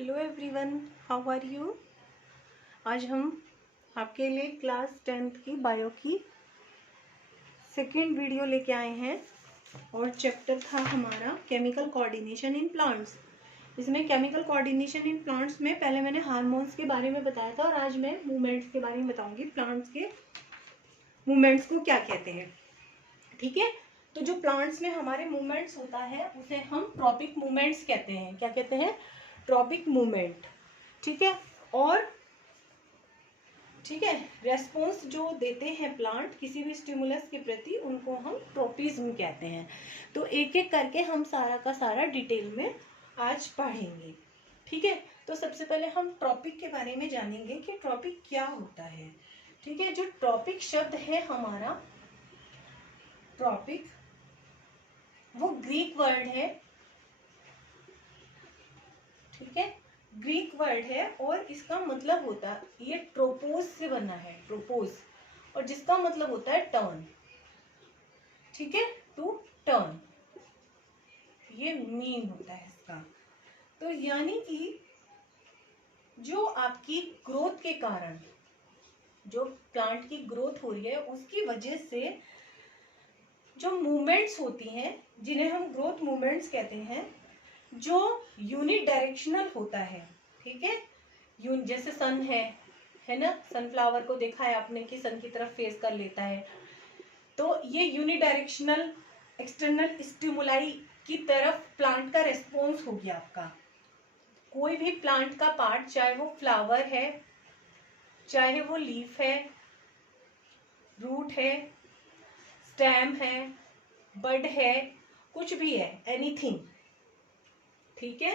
Hello everyone, how are you. आज हम आपके लिए क्लास 10th की बायो की सेकेंड वीडियो लेके आए हैं और चैप्टर था हमारा केमिकल कोऑर्डिनेशन इन प्लांट्स। इसमें केमिकल कोऑर्डिनेशन इन प्लांट्स में पहले मैंने हार्मोन्स के बारे में बताया था और आज मैं मूवमेंट्स के बारे में बताऊंगी, प्लांट्स के मूवमेंट्स को क्या कहते हैं। ठीक है, तो जो प्लांट्स में हमारे मूवमेंट्स होता है उसे हम ट्रॉपिक मूवमेंट्स कहते हैं। क्या कहते हैं? Tropic movement. ठीक है, और ठीक है, रेस्पॉन्स जो देते हैं प्लांट किसी भी स्टिमुलस के प्रति उनको हम ट्रोपिज्म कहते हैं। तो एक एक करके हम सारा का सारा डिटेल में आज पढ़ेंगे। ठीक है, तो सबसे पहले हम ट्रॉपिक के बारे में जानेंगे कि ट्रॉपिक क्या होता है। ठीक है, जो ट्रॉपिक शब्द है हमारा, ट्रॉपिक वो ग्रीक वर्ड है। ठीक है, ग्रीक वर्ड है और इसका मतलब होता है, ये ट्रोपोज से बना है, ट्रोपोज, और जिसका मतलब होता है टर्न। ठीक है, टू टर्न, ये मीन होता है इसका। तो यानी कि जो आपकी ग्रोथ के कारण, जो प्लांट की ग्रोथ हो रही है उसकी वजह से जो मूवमेंट्स होती हैं जिन्हें हम ग्रोथ मूवमेंट्स कहते हैं, जो यूनिट डायरेक्शनल होता है। ठीक है, जैसे सन है ना, सनफ्लावर को देखा है आपने कि सन की तरफ फेस कर लेता है। तो ये यूनिट डायरेक्शनल एक्सटर्नल स्टिमुलाई की तरफ प्लांट का रेस्पॉन्स हो गया आपका। कोई भी प्लांट का पार्ट, चाहे वो फ्लावर है, चाहे वो लीफ है, रूट है, स्टेम है, बड है, कुछ भी है, एनीथिंग। ठीक है,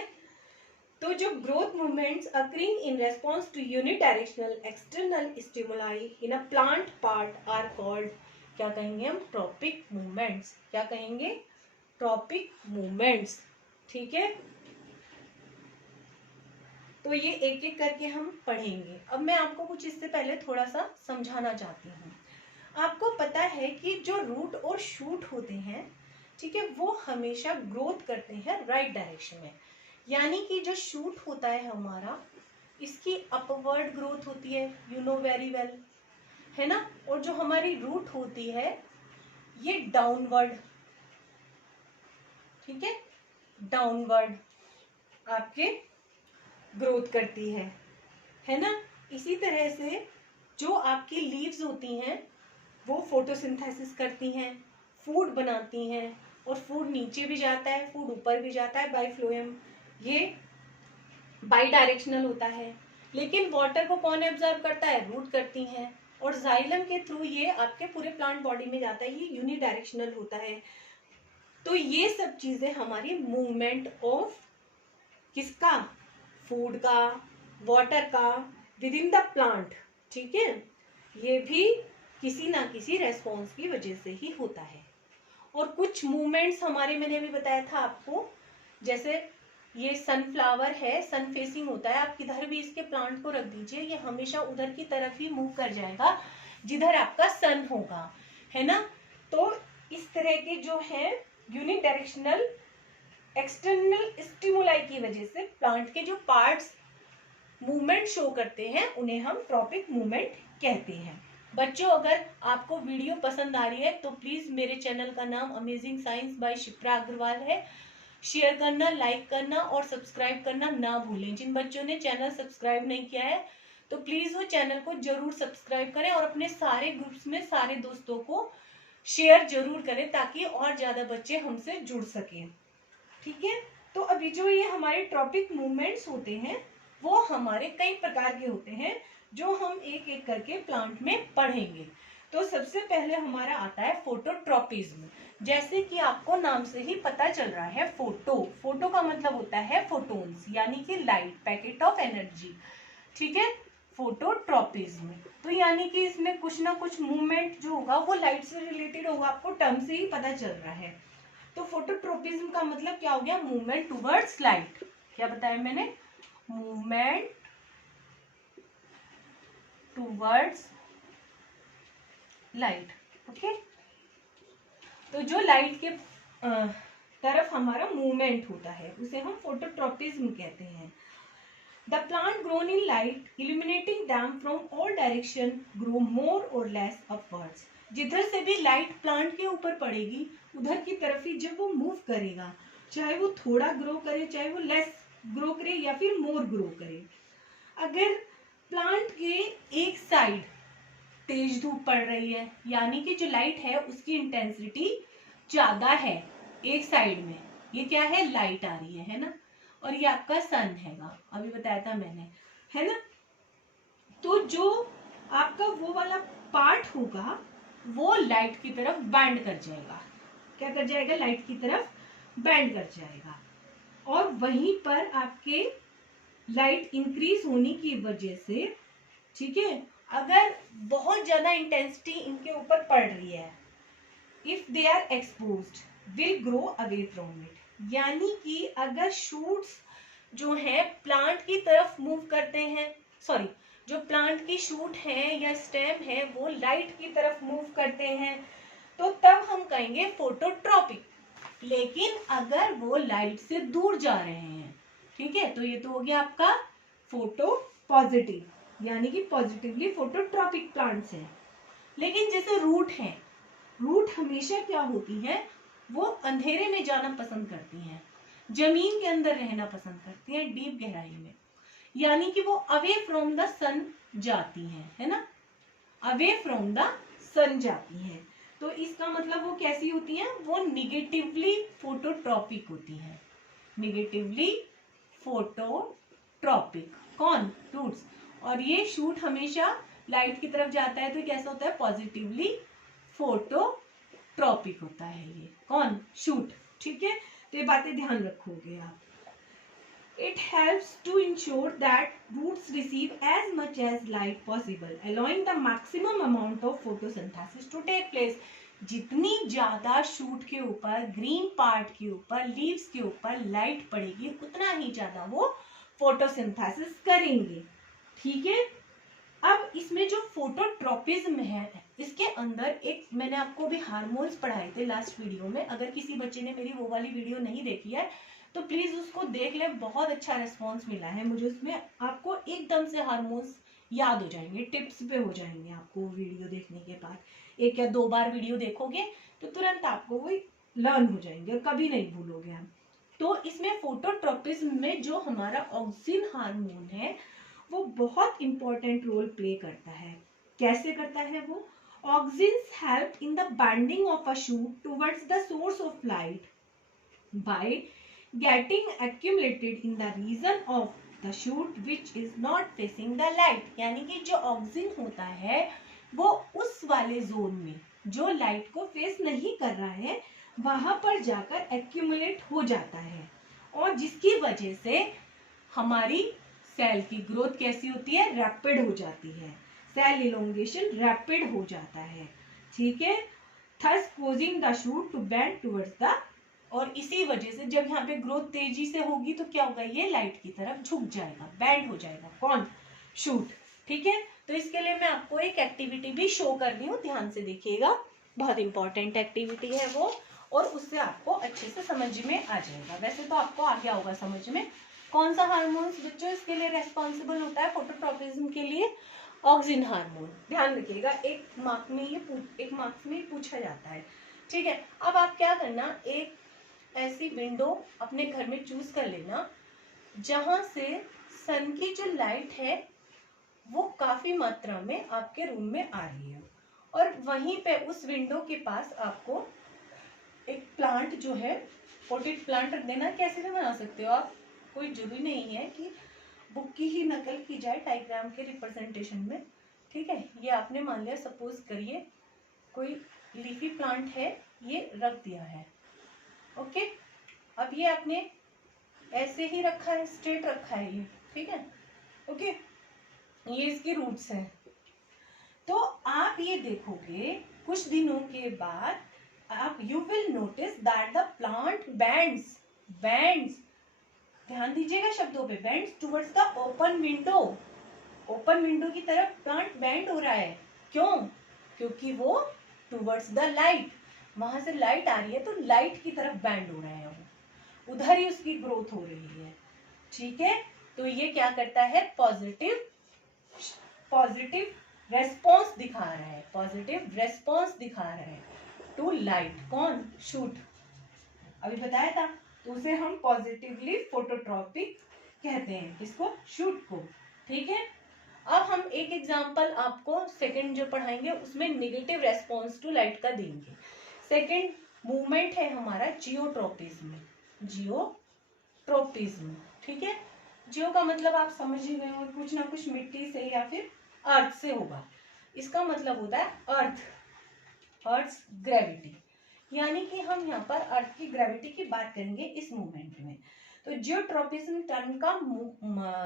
तो जो growth movements occurring in response to unit directional external stimuli in a plant part are called, क्या कहेंगे हम? Tropic movements. क्या कहेंगे? Tropic movements. ठीक है, तो ये एक एक करके हम पढ़ेंगे। अब मैं आपको कुछ इससे पहले थोड़ा सा समझाना चाहती हूँ। आपको पता है कि जो रूट और शूट होते हैं, ठीक है, वो हमेशा ग्रोथ करते हैं राइट डायरेक्शन में। यानी कि जो शूट होता है हमारा, इसकी अपवर्ड ग्रोथ होती है, यू नो वेरी वेल, है ना। और जो हमारी रूट होती है ये डाउनवर्ड, ठीक है, डाउनवर्ड आपके ग्रोथ करती है ना। इसी तरह से जो आपकी लीव्स होती हैं वो फोटोसिंथेसिस करती हैं, फूड बनाती हैं, और फूड नीचे भी जाता है, फूड ऊपर भी जाता है बाय फ्लोएम। ये बाई डायरेक्शनल होता है। लेकिन वाटर को कौन एब्जॉर्ब करता है? रूट करती हैं, और जाइलम के थ्रू ये आपके पूरे प्लांट बॉडी में जाता है, ये यूनि डायरेक्शनल होता है। तो ये सब चीजें हमारी मूवमेंट ऑफ किसका? फूड का, वाटर का, विद इन द प्लांट। ठीक है, ये भी किसी ना किसी रेस्पॉन्स की वजह से ही होता है। और कुछ मूवमेंट्स हमारे, मैंने अभी बताया था आपको, जैसे ये सनफ्लावर है, सन फेसिंग होता है, आप किधर भी इसके प्लांट को रख दीजिए, ये हमेशा उधर की तरफ ही मूव कर जाएगा जिधर आपका सन होगा, है ना। तो इस तरह के जो है यूनिट डायरेक्शनल एक्सटर्नल स्टिमुलाई की वजह से प्लांट के जो पार्ट्स मूवमेंट शो करते हैं उन्हें हम ट्रॉपिक मूवमेंट कहते हैं। बच्चों, अगर आपको वीडियो पसंद आ रही है तो प्लीज मेरे चैनल का नाम amazing science by Shipra Agarwal है। शेयर करना, लाइक करना और सब्सक्राइब करना ना भूलें। जिन बच्चों ने चैनल सब्सक्राइब नहीं किया है तो प्लीज वो चैनल को जरूर सब्सक्राइब करें और अपने सारे ग्रुप्स में सारे दोस्तों को शेयर जरूर करें ताकि और ज्यादा बच्चे हमसे जुड़ सकें। ठीक है, तो अभी जो ये हमारे ट्रॉपिक मूवमेंट्स होते हैं वो हमारे कई प्रकार के होते हैं जो हम एक एक करके प्लांट में पढ़ेंगे। तो सबसे पहले हमारा आता है फोटोट्रॉपिज्म। जैसे कि आपको नाम से ही पता चल रहा है, फोटो का मतलब होता है फोटोन्स, यानी कि लाइट, पैकेट ऑफ एनर्जी। ठीक है, फोटोट्रॉपिज्म। तो यानी कि इसमें कुछ ना कुछ मूवमेंट जो होगा वो लाइट से रिलेटेड होगा, आपको टर्म से ही पता चल रहा है। तो फोटोट्रोपिज्म का मतलब क्या हो गया? Movement towards light. क्या बताया मैंने? Movement towards light. ओके, तो जो लाइट के तरफ हमारा मूवमेंट होता है उसे हम फोटोट्रोपिज्म कहते हैं। The plant grown in light, illuminating them from all direction, grow more or less upwards. जिधर से भी लाइट प्लांट के ऊपर पड़ेगी उधर की तरफ ही जब वो मूव करेगा, चाहे वो थोड़ा ग्रो करे, चाहे वो लेस ग्रो करे या फिर मोर ग्रो करे। अगर प्लांट के एक साइड तेज धूप पड़ रही है, यानी कि जो लाइट है उसकी इंटेंसिटी ज्यादा है एक साइड में, ये क्या है, लाइट आ रही है ना, और ये आपका सन हैगा, अभी बताया था मैंने, है ना। तो जो आपका वो वाला पार्ट होगा वो लाइट की तरफ बेंड कर जाएगा। क्या कर जाएगा, लाइट की तरफ बेंड कर जाएगा। और वहीं पर आपके लाइट इंक्रीज होने की वजह से, ठीक है, अगर बहुत ज्यादा इंटेंसिटी इनके ऊपर पड़ रही है, if they are exposed will grow away from it, यानी कि अगर शूट्स जो है प्लांट की तरफ मूव करते हैं, सॉरी, जो प्लांट की शूट है या स्टेम है वो लाइट की तरफ मूव करते हैं, तो तब हम कहेंगे फोटोट्रॉपिक। लेकिन अगर वो लाइट से दूर जा रहे हैं, ठीक है, तो ये तो हो गया आपका फोटो पॉजिटिव, यानी कि पॉजिटिवली फोटोट्रॉपिक प्लांट्स हैं। लेकिन जैसे रूट है, रूट हमेशा क्या होती है, वो अंधेरे में जाना पसंद करती हैं, जमीन के अंदर रहना पसंद करती हैं, डीप गहराई में, यानी कि वो अवे फ्रॉम द सन जाती हैं, है ना, अवे फ्रॉम द सन जाती हैं। तो इसका मतलब वो कैसी होती हैं, वो निगेटिवली फोटोट्रॉपिक होती हैं, निगेटिवली फोटोट्रॉपिक। कौन, रूट्स। और ये शूट हमेशा लाइट की तरफ जाता है, तो कैसा होता है, पॉजिटिवली फोटोट्रॉपिक होता है ये, कौन, शूट। ठीक है, तो ये बातें ध्यान रखोगे आप। It helps to ensure that roots receive as much as light possible, allowing the maximum amount of photosynthesis to take place. जितनी ज्यादा शूट के ऊपर, ग्रीन पार्ट के ऊपर, लीव्स के ऊपर लाइट पड़ेगी उतना ही ज्यादा वो फोटोसिंथेसिस करेंगे। ठीक है, अब इसमें जो फोटोट्रॉपिज्म है, इसके अंदर एक मैंने आपको भी हार्मोन्स पढ़ाए थे लास्ट वीडियो में, अगर किसी बच्चे ने मेरी वो वाली वीडियो नहीं देखी है तो प्लीज उसको देख ले, बहुत अच्छा रिस्पॉन्स मिला है मुझे उसमें, आपको एकदम से हार्मोन्स याद हो जाएंगे, टिप्स पे हो जाएंगे आपको वीडियो देखने के बाद। एक या दो बार वीडियो देखोगे तो तुरंत आपको वो लर्न हो जाएंगे और कभी नहीं भूलोगे हम। तो इसमें फोटोट्रॉपिज्म में जो हमारा ऑक्सिन हार्मोन है वो बहुत इंपॉर्टेंट रोल प्ले करता है। कैसे करता है वो, auxins help in the binding of a shoot towards the source of light by getting accumulated in the region of the shoot which is not facing the light, यानी कि जो auxin होता है वो उस वाले जोन में जो लाइट को फेस नहीं कर रहा है वहां पर जाकर एक्यूमुलेट हो जाता है, और जिसकी वजह से हमारी सेल की ग्रोथ कैसी होती है, रैपिड हो जाती है, सेल इलोंगेशन रैपिड हो जाता है। ठीक है, thus causing the shoot to bend towards the, और इसी वजह से जब यहाँ पे ग्रोथ तेजी से होगी तो क्या होगा, ये लाइट की तरफ झुक जाएगा, बैंड हो जाएगा, कौन, शूट। ठीक है, तो इसके लिए मैं आपको एक एक्टिविटी भी शो कर रही हूँ, ध्यान से देखिएगा, बहुत इंपॉर्टेंट एक्टिविटी है वो, और उससे आपको अच्छे से समझ में आ जाएगा। वैसे तो आपको आ गया होगा समझ में, कौन सा हार्मोन्स बच्चों इसके लिए रेस्पॉन्सिबल होता है, फोटोट्रॉपिज्म के लिए, ऑक्सिन हार्मोन। ध्यान रखिएगा, एक मार्क्स में पूछा जाता है। ठीक है, अब आप क्या करना, एक ऐसी विंडो अपने घर में चूज कर लेना जहां से सन की जो लाइट है वो काफी मात्रा में आपके रूम में आ रही है, और वहीं पे उस विंडो के पास आपको एक प्लांट जो है, पोटेड प्लांट रख देना। कैसे भी बना सकते हो आप, कोई जरूरी नहीं है कि बुक की ही नकल की जाए डायग्राम के रिप्रेजेंटेशन में। ठीक है, ये आपने मान लिया, सपोज करिए कोई लीफी प्लांट है, ये रख दिया है, ओके। अब ये आपने ऐसे ही रखा है, स्ट्रेट रखा है ये, ठीक है, ओके, ये इसकी रूट्स हैं। तो आप ये देखोगे कुछ दिनों के बाद, आप you will notice that the plant bends, ध्यान दीजिएगा शब्दों पे, bends towards the open window, open window की तरफ प्लांट बेंड हो रहा है। क्यों, क्योंकि वो टुवर्ड्स द लाइट, वहां से लाइट आ रही है तो लाइट की तरफ बैंड हो रहा है, वो उधर ही उसकी ग्रोथ हो रही है। ठीक है, तो ये क्या करता है, पॉजिटिव रेस्पॉन्स दिखा रहा है, पॉजिटिव रेस्पॉन्स दिखा रहा है टू लाइट। कौन, शूट, अभी बताया था। तो उसे हम पॉजिटिवली फोटोट्रॉपिक कहते हैं, इसको, शूट को। ठीक है, अब हम एक एग्जांपल आपको सेकंड जो पढ़ाएंगे उसमें नेगेटिव रेस्पॉन्स टू लाइट का देंगे। सेकंड मूवमेंट है हमारा जियोट्रोपिज्म, जियोट्रोपिज्म। ठीक है, जियो का मतलब आप समझ ही गए होंगे, कुछ ना कुछ मिट्टी से या फिर अर्थ से होगा। इसका मतलब होता है अर्थ ग्रेविटी, यानी कि हम यहाँ पर अर्थ की ग्रेविटी की बात करेंगे इस मूवमेंट में। तो जियोट्रोपिज्म टर्म का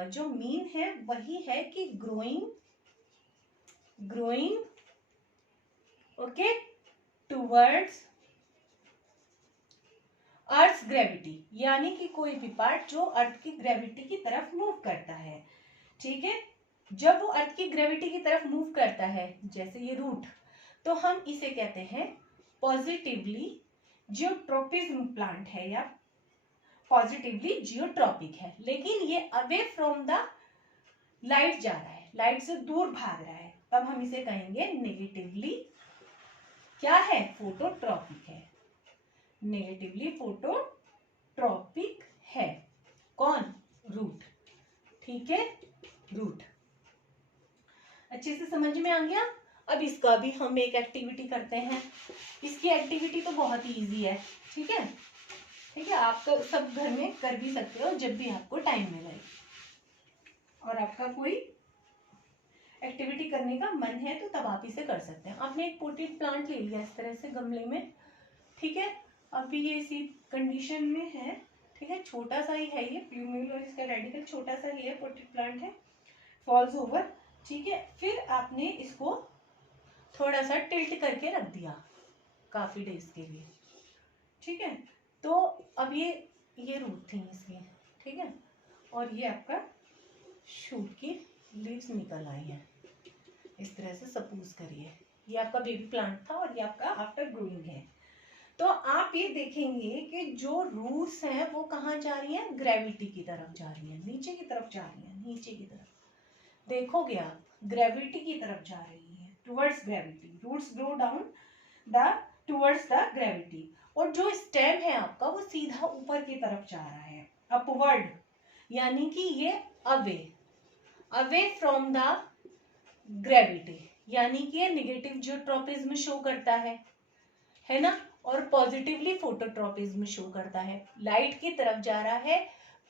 जो मीन है वही है कि growing okay towards earth gravity, यानी कि कोई भी पार्ट जो अर्थ की ग्रेविटी की तरफ मूव करता है। ठीक है, जब वो अर्थ की ग्रेविटी की तरफ मूव करता है, जैसे ये रूट, तो हम इसे कहते हैं पॉजिटिवली जियोट्रोपिज्म प्लांट है या पॉजिटिवली जियोट्रॉपिक है। लेकिन ये अवे फ्रॉम द लाइट जा रहा है, लाइट से दूर भाग रहा है, तब हम इसे कहेंगे नेगेटिवली क्या है, फोटोट्रॉपिक है, नेगेटिवली फोटोट्रॉपिक है। कौन, रूट। ठीक है, रूट। अच्छे से समझ में आ गया। अब इसका भी हम एक एक्टिविटी करते हैं। इसकी एक्टिविटी तो बहुत ही इजी है। ठीक है, ठीक है, आप तो सब घर में कर भी सकते हो जब भी आपको टाइम मिले और आपका कोई एक्टिविटी करने का मन है तो तब आप इसे कर सकते हैं। आपने एक पोटेड प्लांट ले लिया इस तरह से गमले में। ठीक है, अभी ये इसी कंडीशन में है। ठीक है, छोटा सा ही है ये प्लूम्यूल और इसका रेडिकल छोटा सा ही है, पोटेड प्लांट है, फॉल्स ओवर। ठीक है, फिर आपने इसको थोड़ा सा टिल्ट करके रख दिया काफी डेज के लिए। ठीक है, तो अब ये रूट थी इसकी। ठीक है, और ये आपका शूट की लीव्स निकल आई हैं इस तरह से। सपोज करिए ये आपका बेबी प्लांट था और ये आपका आफ्टर ग्रोइंग है। तो आप ये देखेंगे कि जो रूट्स हैं वो कहाँ जा रही हैं, ग्रेविटी की तरफ जा रही हैं, नीचे की तरफ जा रही हैं, नीचे की तरफ। देखोगे आप, ग्रेविटी की तरफ जा रही है, towards gravity. Roots grow down towards the gravity. और जो स्टेम है आपका वो सीधा ऊपर की तरफ जा रहा है, अपवर्ड, यानी कि ये अवे फ्रॉम द ग्रेविटी, यानी कि ये नेगेटिव जियोट्रोपिज्म शो करता है ना, और पॉजिटिवली फोटोट्रोपिज्म शो करता है। लाइट की तरफ जा रहा है,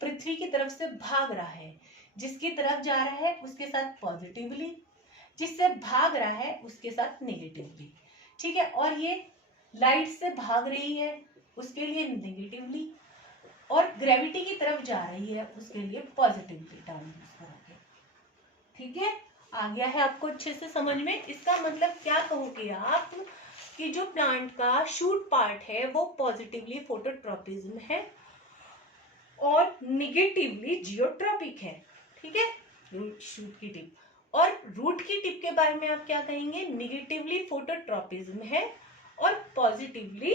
पृथ्वी की तरफ से भाग रहा है। जिसकी तरफ जा रहा है उसके साथ पॉजिटिवली, जिससे भाग रहा है उसके साथ नेगेटिवली। ठीक है, और ये लाइट से भाग रही है उसके लिए नेगेटिवली, और ग्रेविटी की तरफ जा रही है उसके लिए पॉजिटिवली टर्म यूज करोगे। ठीक है, आ गया है आपको अच्छे से समझ में। इसका मतलब क्या कहोगे आप कि जो प्लांट का शूट पार्ट है वो पॉजिटिवली फोटोट्रोपिज्म है और निगेटिवली जियोट्रॉपिक है। ठीक है, रूट शूट की टिप, और रूट की टिप के बारे में आप क्या कहेंगे, निगेटिवली फोटोट्रोपिज्म है और पॉजिटिवली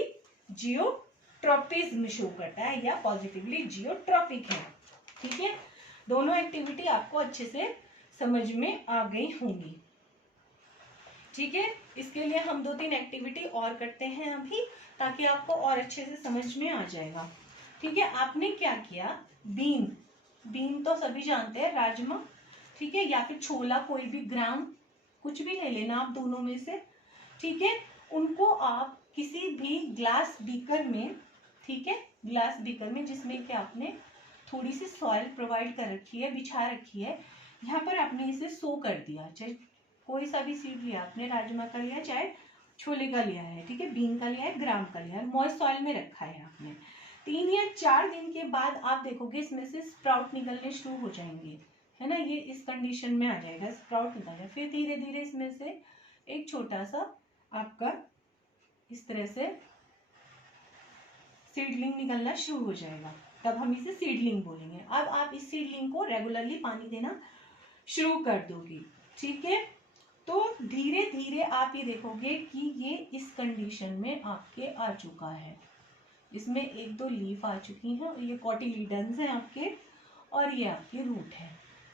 जियोट्रॉपिज्म शो करता है या पॉजिटिवली जियोट्रॉपिक है। ठीक है, दोनों एक्टिविटी आपको अच्छे से समझ में आ गई होंगी। ठीक है, इसके लिए हम 2-3 एक्टिविटी और करते हैं अभी, ताकि आपको और अच्छे से समझ में आ जाएगा। ठीक है, आपने क्या किया, बीन तो सभी जानते हैं, राजमा। ठीक है, या फिर छोला, कोई भी ग्राम कुछ भी ले लेना आप दोनों में से। ठीक है, उनको आप किसी भी ग्लास बीकर में, ठीक है, ग्लास बीकर में जिसमें कि आपने थोड़ी सी सॉइल प्रोवाइड कर रखी है, बिछा रखी है, यहाँ पर आपने इसे सो कर दिया। चाहे कोई सा भी सीड लिया आपने, राजमा का लिया चाहे छोले का लिया है, ठीक है, बीन का लिया है, ग्राम का लिया है, मॉइस्ट सॉइल में रखा है आपने। 3 या 4 दिन के बाद आप देखोगे इसमें से स्प्राउट निकलने शुरू हो जाएंगे, है ना, ये इस कंडीशन में आ जाएगा, स्प्राउट निकल जाए। फिर धीरे धीरे इसमें से एक छोटा सा आपका इस तरह से सीडलिंग निकलना शुरू हो जाएगा, तब हम इसे सीडलिंग बोलेंगे। अब आप इस सीडलिंग को रेगुलरली पानी देना शुरू कर दोगे। ठीक है, तो धीरे धीरे आप ये देखोगे कि ये इस कंडीशन में आपके आ चुका है, इसमें 1-2 लीफ आ चुकी हैं और ये कॉटिलीडन्स हैं आपके, और ये आपकी रूट है,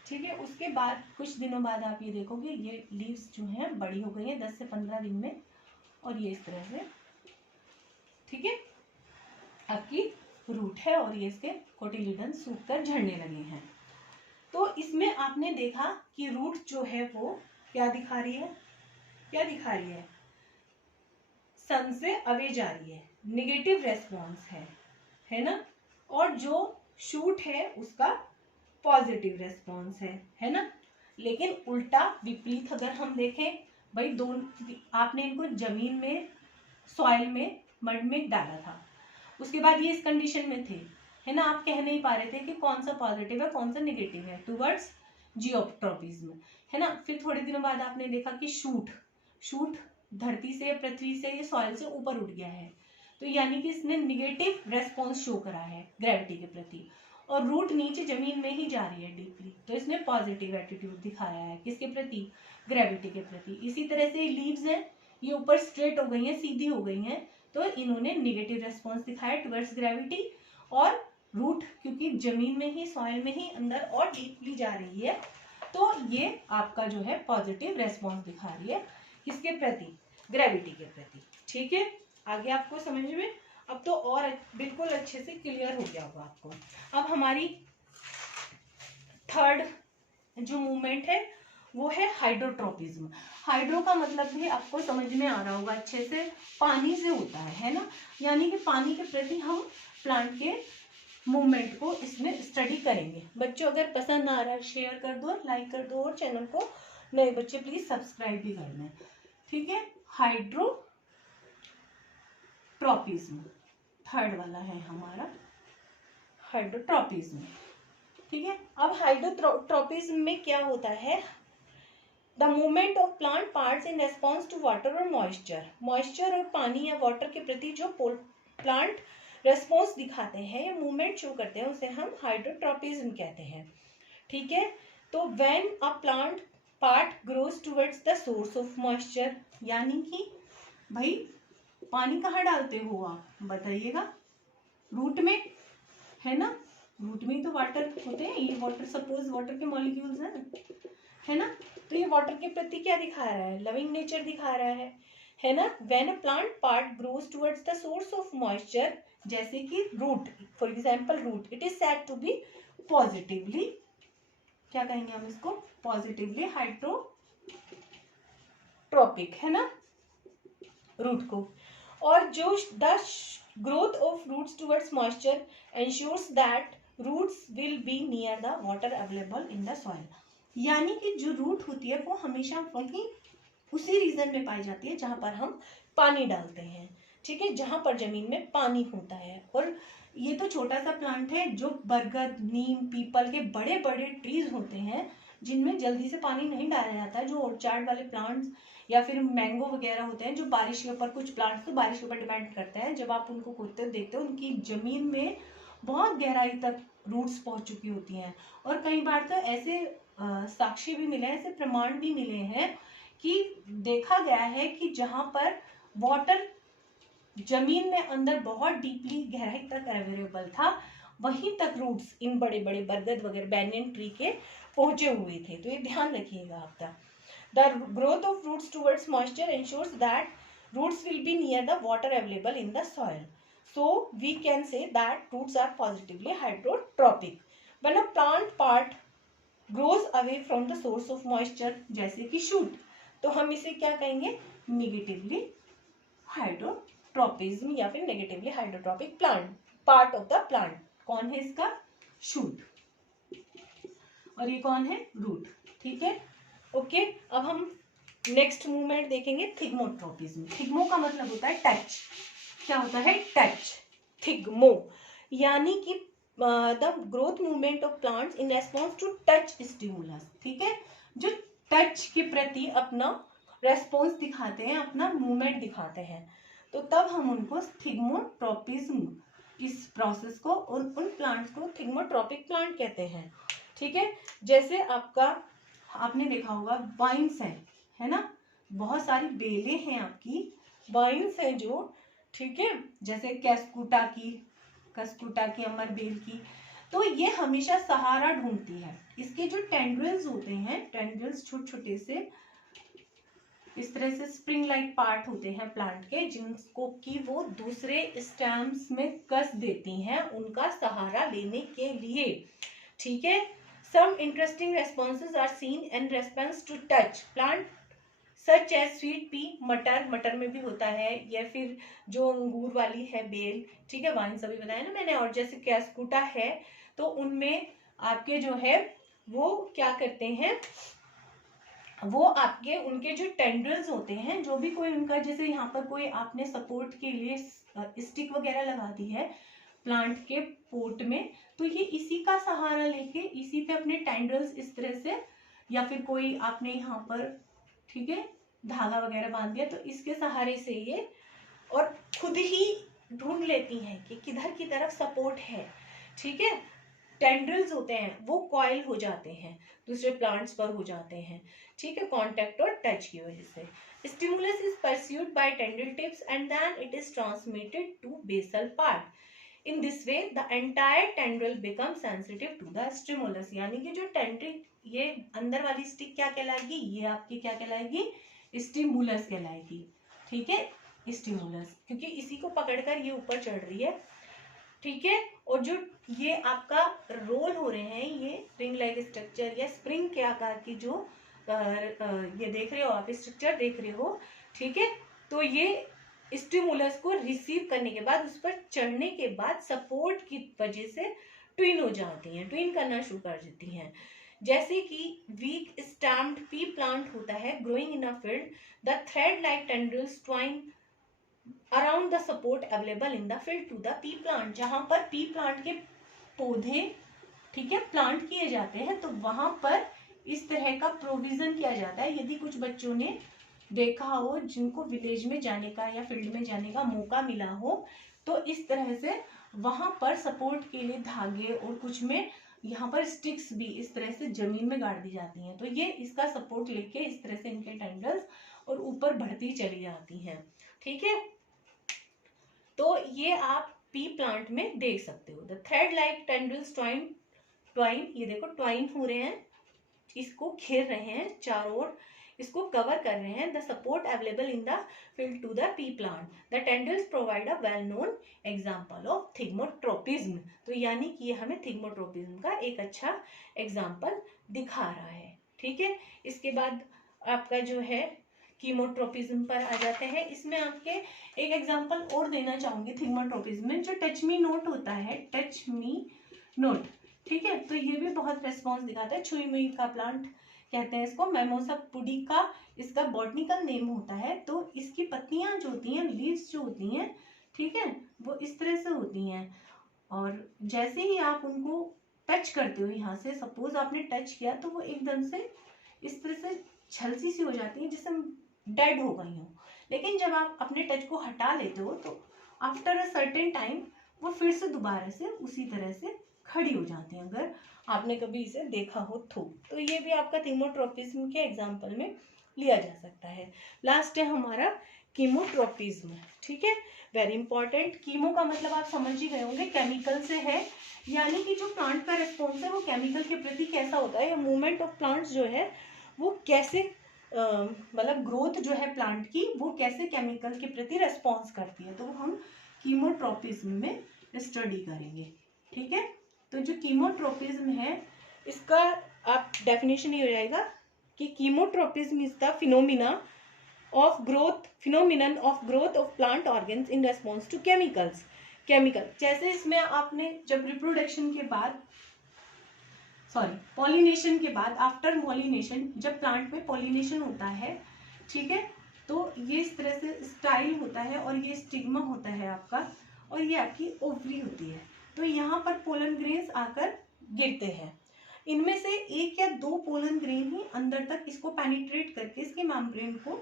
ठीक है। उसके बाद कुछ दिनों बाद आप ये देखोगे ये लीव्स जो हैं बड़ी हो गई हैं 10 से 15 दिन में, और ये इस तरह से, ठीक है, आपकी रूट है, और ये इसके कोटिलीडन सूख कर झड़ने लगे हैं। तो इसमें आपने देखा कि रूट जो है वो क्या दिखा रही है, क्या दिखा रही है, सन से अवे जा रही है, निगेटिव रेस्पॉन्स है ना। और जो शूट है उसका पॉजिटिव रेस्पॉन्स है ना। लेकिन उल्टा विपरीत अगर हम देखें, भाई दोनों आपने इनको जमीन में, सॉइल में, मड में डाला था, उसके बाद ये इस कंडीशन में थे, है ना। आप कह नहीं पा रहे थे कि कौन सा पॉजिटिव है कौन सा निगेटिव है टुवर्ड्स जियोट्रॉपिज्म, है ना। फिर थोड़े दिनों बाद आपने देखा कि शूट धरती से, पृथ्वी से, ये सॉइल से ऊपर उठ गया है, तो यानी कि इसने निगेटिव रेस्पॉन्स शो करा है ग्रेविटी के प्रति, और रूट नीचे जमीन में ही जा रही है डीपली, तो इसने पॉजिटिव एटीट्यूड दिखाया है किसके प्रति, ग्रेविटी के प्रति। इसी तरह से लीव्स हैं, ये ऊपर स्ट्रेट हो गई हैं, सीधी हो गई हैं, तो इन्होंने निगेटिव रेस्पॉन्स दिखाया टुवर्ड्स ग्रेविटी। और रूट क्योंकि जमीन में ही, सॉइल में ही अंदर और डीपली जा रही है, तो ये आपका जो है पॉजिटिव रेस्पॉन्स दिखा रही है किसके प्रति, ग्रेविटी के प्रति, ठीक है। आगे आपको समझ में अब तो और बिल्कुल अच्छे से क्लियर हो गया होगा आपको। अब हमारी थर्ड जो मूवमेंट है वो है हाइड्रोट्रोपिज्म। हाइड्रो का मतलब भी आपको समझ में आ रहा होगा अच्छे से, पानी से होता है ना। यानी कि पानी के प्रति हम प्लांट के मूवमेंट को इसमें स्टडी करेंगे। बच्चों अगर पसंद आ रहा है शेयर कर दो, लाइक कर दो, और चैनल को नए बच्चे प्लीज सब्सक्राइब भी कर दें, ठीक है। हाइड्रोट्रोपिज्म थर्ड वाला है हमारा, हाइड्रोट्रोपिज्म, ठीक है। अब हाइड्रोट्रोपिज्म में क्या होता है, the movement of plant parts in response to water और मॉइस्चर और पानी या वाटर के प्रति जो प्लांट रेस्पॉन्स दिखाते हैं या मूवमेंट शो करते हैं उसे हम हाइड्रोट्रोपिज्म कहते हैं, ठीक है। तो when a plant part grows towards the source of moisture, यानी कि भाई पानी कहाँ डालते हो आप बताइएगा, रूट में, है ना। रूट में ही तो वाटर होते हैं, ये वाटर, सपोज वाटर के मॉलिक्यूल्स हैं, है ना। तो ये वाटर के प्रति क्या दिखा रहा है, लविंग नेचर दिखा रहा है ना। When a plant part grows towards the source of moisture, जैसे कि root, for example root, it is said to be positively, क्या कहेंगे हम इसको, पॉजिटिवली हाइड्रोट्रोपिक, है ना, रूट को। और जो the growth of roots towards moisture ensures that roots will be near the water available in the soil, यानी कि जो रूट होती है वो हमेशा वहीं उसी रीजन में पाई जाती है जहां पर हम पानी डालते हैं, ठीक है, जहां पर जमीन में पानी होता है। और ये तो छोटा सा प्लांट है, जो बरगद, नीम, पीपल के बड़े बड़े ट्रीज होते हैं जिनमें जल्दी से पानी नहीं डाला जाता है, जो ऑर्चार्ड वाले प्लांट्स या फिर मैंगो वगैरह होते हैं जो बारिश के ऊपर, कुछ प्लांट्स तो बारिश के ऊपर डिपेंड करते हैं, जब आप उनको खोदते हो देखते हो उनकी जमीन में बहुत गहराई तक रूट्स पहुंच चुकी होती हैं। और कई बार तो ऐसे साक्ष्य भी मिले हैं, ऐसे प्रमाण भी मिले हैं कि देखा गया है कि जहां पर वाटर जमीन में अंदर बहुत डीपली गहराई तक अवेलेबल था, वहीं तक रूट्स इन बड़े बड़े बरगद वगैरह बैनियन ट्री के पहुंचे हुए थे। तो ये ध्यान रखिएगा आपका। The growth of roots towards moisture ensures that roots will be near the water available in the soil, so we can say that roots are positively hydrotropic. When a plant part grows away from the source of moisture, जैसे कि shoot, तो हम इसे क्या कहेंगे, negatively hydrotropism या फिर negatively hydrotropic plant, part of the plant. कौन है इसका, शूट, और ये कौन है, रूट, ठीक है, ओके। अब हम नेक्स्ट मूवमेंट देखेंगे, थिग्मोट्रोपिज्म। थिग्मो का मतलब होता है टच, क्या होता है, टच, थिग्मो, यानी कि the growth movement of plants in response to touch stimulus, ठीक है, जो टच के प्रति अपना रेस्पॉन्स दिखाते हैं, अपना मूवमेंट दिखाते हैं, तो तब हम उनको थिग्मोट्रोपिज्म, इस प्रोसेस को, उन प्लांट्स को थिग्मोट्रोपिक प्लांट कहते हैं, ठीक है। जैसे आपने देखा होगा वाइन्स है ना, बहुत सारी बेलें हैं आपकी, वाइन्स हैं जो, ठीक है, जैसे कस्कुटा की, अमर बेल की, तो ये हमेशा सहारा ढूंढती है। इसके जो टेंड्रिल्स होते हैं, टेंड्रिल्स छोटे छोटे से इस तरह से स्प्रिंग लाइक पार्ट होते हैं प्लांट के, जिनको कि वो दूसरे स्टेम्स में कस देती हैं उनका सहारा लेने के लिए। ठीक है। Some interesting responses are seen in response to touch plant such as sweet pea, मटर, मटर में भी होता है, या फिर जो अंगूर वाली है बेल, ठीक है, वाइन सभी बताया ना मैंने, और जैसे कैस्कुटा है, तो उनमें आपके जो है वो क्या करते हैं, वो आपके उनके जो टेंड्रिल्स होते हैं, जो भी कोई उनका, जैसे यहाँ पर कोई आपने सपोर्ट के लिए स्टिक वगैरह लगा दी है प्लांट के पोट में, तो ये इसी का सहारा लेके इसी पे अपने टेंड्रिल्स इस तरह से, या फिर कोई आपने यहाँ पर, ठीक है, धागा वगैरह बांध दिया, तो इसके सहारे से ये और खुद ही ढूंढ लेती हैं कि किधर की तरफ सपोर्ट है। ठीक है। टेंड्रिल्स होते हैं वो कॉइल हो जाते हैं, दूसरे प्लांट्स पर हो जाते हैं, ठीक है, कांटेक्ट और टच की वजह से। Stimulus is pursued by tendril tips and then it is transmitted to basal part. In this way the entire tendril become sensitive to the stimulus. यानी कि जो टेंड्रिल, ये अंदर वाली स्टिक क्या कहलाएगी, ये आपकी क्या कहलाएगी, स्टिमुलस कहलाएगी। ठीक है, स्टिमुलस, क्योंकि इसी को पकड़कर ये ऊपर चढ़ रही है। ठीक है। और जो ये आपका रोल हो रहे हैं, ये रिंग लाइक स्ट्रक्चर या स्प्रिंग के आकार की जो ये देख रहे हो आप, स्ट्रक्चर देख रहे हो, ठीक है, तो ये स्टिमुलस को रिसीव करने के बाद, उस पर चढ़ने के बाद सपोर्ट की वजह से ट्विन हो जाती हैं, ट्विन करना शुरू कर देती हैं। जैसे कि वीक स्टैम्प्ड पी प्लांट होता है growing in a field, the thread like tendrils twine around the support available in the field to the pea plant. जहां पर पी प्लांट के पौधे, ठीक है, प्लांट किए जाते हैं, तो वहां पर इस तरह का प्रोविजन किया जाता है। यदि कुछ बच्चों ने देखा हो, जिनको विलेज में जाने का या फील्ड में जाने का मौका मिला हो, तो इस तरह से वहां पर सपोर्ट के लिए धागे और कुछ में यहाँ पर स्टिक्स भी इस तरह से जमीन में गाड़ दी जाती हैं, तो ये इसका सपोर्ट लेके इस तरह से इनके टेंडल्स और ऊपर बढ़ती चली जाती हैं। ठीक है, तो ये आप पी प्लांट में देख सकते हो। The thread like टेंडल्स twine, twine, ये देखो ट्वाइन हो रहे हैं, इसको घेर रहे हैं चारों ओर, इसको कवर कर रहे हैं। The support available in the field to the pea plant, the tendrils provide a well known example of thigmotropism. तो यानी कि ये हमें थिग्मोट्रोपिज्म का एक अच्छा एग्जाम्पल दिखा रहा है। ठीक है। इसके बाद आपका जो है कीमोट्रोपिज्म पर आ जाते हैं। इसमें आपके एक एग्जाम्पल और देना चाहूंगी थिग्मोट्रोपिज्म में, जो टच मी नोट होता है, टच मी नोट, ठीक है, तो ये भी बहुत रेस्पॉन्स दिखाता है। छुई मुई का प्लांट कहते हैं इसको, मेमोसा पुडिका इसका बॉटनिकल नेम होता है। तो इसकी पत्तियां जो होती हैं, लीव्स जो होती हैं, ठीक है, वो इस तरह से होती हैं, और जैसे ही आप उनको टच करते हो, यहाँ से सपोज आपने टच किया, तो वो एकदम से इस तरह से झलसी सी हो जाती है, जिससे डेड हो गई हो। लेकिन जब आप अपने टच को हटा लेते हो, तो आफ्टर अ सर्टेन टाइम वो फिर से दोबारा से उसी तरह से खड़ी हो जाती हैं, अगर आपने कभी इसे देखा हो तो ये भी आपका थिग्मोट्रोपिज्म के एग्जाम्पल में लिया जा सकता है। लास्ट है हमारा कीमोट्रोपिज्म। ठीक है, वेरी इंपॉर्टेंट। कीमो का मतलब आप समझ ही गए होंगे, केमिकल से है, यानी कि जो प्लांट का रिस्पॉन्स है वो केमिकल के प्रति कैसा होता है, मूवमेंट ऑफ प्लांट्स जो है वो कैसे, मतलब ग्रोथ जो है प्लांट की, वो कैसे केमिकल के प्रति रेस्पॉन्स करती है, तो वो हम कीमोट्रोपिज्म में स्टडी करेंगे। ठीक है, तो जो कीमोट्रोपिज्म है, इसका आप डेफिनेशन ये हो जाएगा कि chemotropism is the phenomena of growth, phenomenon of growth of plant organs in response to chemicals. Chemical जैसे इसमें आपने जब रिप्रोडक्शन के बाद, सॉरी पॉलिनेशन के बाद, आफ्टर पॉलिनेशन, जब प्लांट में पॉलिनेशन होता है, ठीक है, तो ये इस तरह से स्टाइल होता है, और ये स्टिग्मा होता है आपका, और ये आपकी ओवरी होती है। तो यहाँ पर पोलन ग्रेन्स आकर गिरते हैं, इनमें से एक या दो पोलन ग्रेन ही अंदर तक इसको पेनिट्रेट करके इसके मेम्ब्रेन को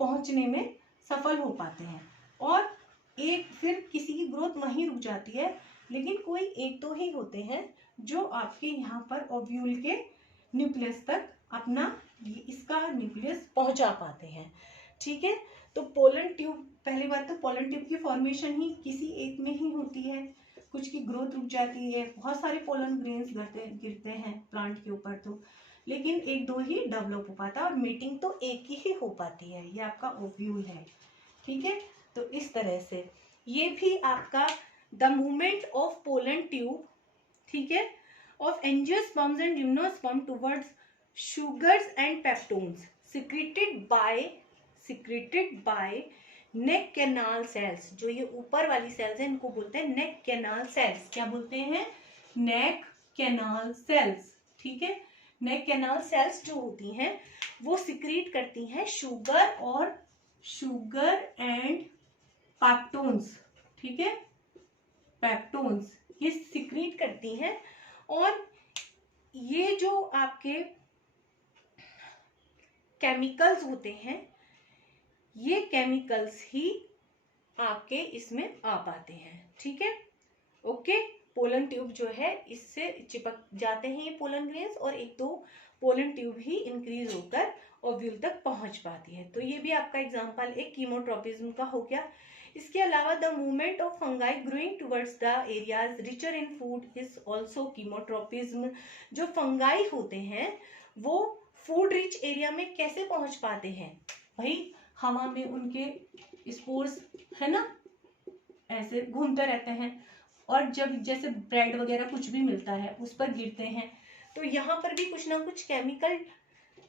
पहुंचने में सफल हो पाते हैं, और एक फिर किसी की ग्रोथ वहीं रुक जाती है। लेकिन कोई एक दो ही होते हैं जो आपके यहाँ पर ओव्यूल के न्यूक्लियस तक अपना इसका न्यूक्लियस पहुंचा पाते हैं। ठीक है, तो पोलन ट्यूब, पहली बात तो पोलन ट्यूब की फॉर्मेशन ही किसी एक में ही होती है, कुछ की ग्रोथ रुक जाती है, बहुत सारे पोलन ग्रेन्स गिरते हैं प्लांट के ऊपर तो, लेकिन एक दो ही डेवलप हो पाता है और मीटिंग तो एक ही हो पाती है। ये आपका ओव्यूल है, ठीक है। तो इस तरह से ये भी आपका the movement of pollen tube, ठीक है, of angiosperms and gymnosperm towards sugars and peptones secreted by neck canal cells। जो ये ऊपर वाली सेल्स हैं इनको बोलते हैं नेक कैनाल सेल्स। क्या बोलते हैं? नेक कैनाल सेल्स, ठीक है। नेक कैनाल सेल्स जो होती हैं वो सिक्रीट करती हैं शुगर एंड पेप्टोन्स, ठीक है, पेप्टोन्स ये सिक्रीट करती हैं। और ये जो आपके केमिकल्स होते हैं, ये केमिकल्स ही आपके इसमें आ पाते हैं, ठीक है, ओके। पोलन ट्यूब जो है इससे चिपक जाते हैं ये पोलन ग्रेन्स, और एक दो पोलन ट्यूब ही इंक्रीज होकर ओव्यूल तक पहुंच पाती है। तो ये भी आपका एग्जांपल एक कीमोट्रोपिज्म का हो गया। इसके अलावा the movement of fungi growing towards the areas richer in food is also chemotropism. जो फंगाई होते हैं वो फूड रिच एरिया में कैसे पहुंच पाते हैं? भाई हवा में उनके स्पोर्स है ना, ऐसे घूमते रहते हैं, और जब जैसे ब्रेड वगैरह कुछ भी मिलता है उस पर गिरते हैं, तो यहाँ पर भी कुछ ना कुछ केमिकल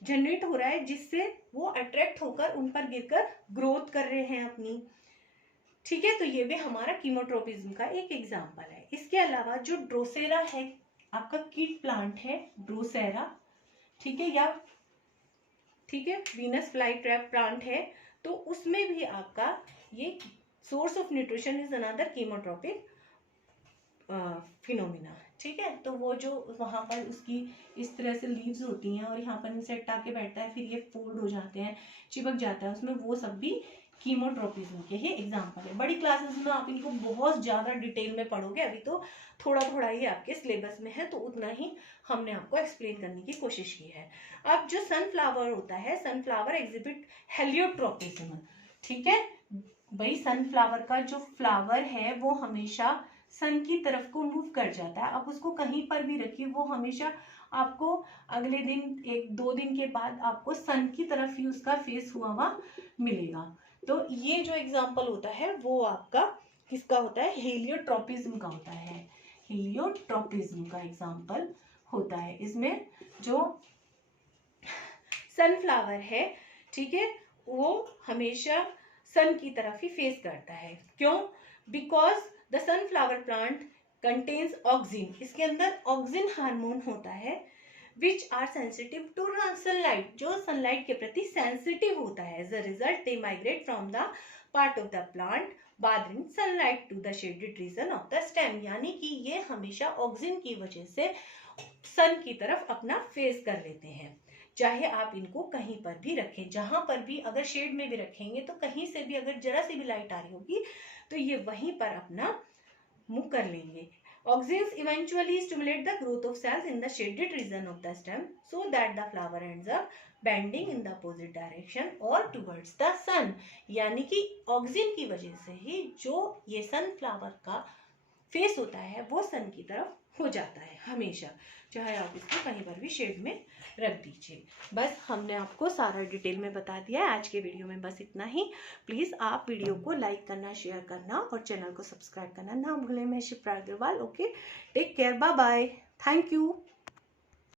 जनरेट हो रहा है जिससे वो अट्रैक्ट होकर उन पर गिरकर ग्रोथ कर रहे हैं अपनी, ठीक है। तो ये भी हमारा कीमोट्रोपिज्म का एक एग्जाम्पल है। इसके अलावा जो ड्रोसेरा है, आपका कीट प्लांट है ड्रोसेरा, ठीक है, या ठीक है वीनस फ्लाई ट्रैप प्लांट है, तो उसमें भी आपका ये source of nutrition is another chemotropic phenomena, ठीक है। तो वो जो वहां पर उसकी इस तरह से लीव्स होती हैं और यहाँ पर इंसेक्ट आके बैठता है, फिर ये फोल्ड हो जाते हैं, चिपक जाता है उसमें, वो सब भी कीमोट्रोपिज्म के ही एग्जाम्पल है। बड़ी क्लासेस में आप इनको बहुत ज्यादा डिटेल में पढ़ोगे, अभी तो थोड़ा थोड़ा ही आपके सिलेबस में है, तो उतना ही हमने आपको एक्सप्लेन करने की कोशिश की है। अब जो सनफ्लावर होता है, सनफ्लावर एग्जिबिट हेलियोट्रोपिज्म, ठीक है। भाई सनफ्लावर का जो फ्लावर है वो हमेशा सन की तरफ को मूव कर जाता है। आप उसको कहीं पर भी रखिए, वो हमेशा आपको अगले दिन एक दो दिन के बाद आपको सन की तरफ ही उसका फेस हुआ हुआ मिलेगा। तो ये जो एग्जाम्पल होता है वो आपका किसका होता है? हेलियोट्रोपिज्म का होता है। हेलियोट्रोपिज्म का एग्जाम्पल होता है। इसमें जो सनफ्लावर है, ठीक है, वो हमेशा सन की तरफ ही फेस करता है। क्यों? Because the sunflower plant contains auxin, इसके अंदर ऑक्सिन हार्मोन होता है, which are sensitive to sunlight, जो सनलाइट के प्रति सेंसिटिव होता है। As a result they migrate from the part of the plant bothering sunlight to the shaded region of the stem, यानी कि ये हमेशा ऑक्सिन की वजह से सन की तरफ अपना फेस कर लेते हैं। चाहे आप इनको कहीं पर भी रखें, जहां पर भी, अगर शेड में भी रखेंगे तो कहीं से भी अगर जरा सी भी लाइट आ रही होगी तो ये वहीं पर अपना मुंह कर लेंगे। Auxins eventually stimulate the growth of cells in the shaded region of the stem so that the flower ends up bending in the opposite direction or towards the sun। यानी कि ऑक्सिन की वजह से ही जो ये सनफ्लावर का face होता है वो सन की तरफ हो जाता है हमेशा, चाहे आप इसको कहीं पर भी शेड में रख दीजिए। बस हमने आपको सारा डिटेल में बता दिया है आज के वीडियो में, बस इतना ही। प्लीज़ आप वीडियो को लाइक करना, शेयर करना और चैनल को सब्सक्राइब करना ना भूलें। मैं Shipra Agarwal, okay, take care, bye bye, thank you.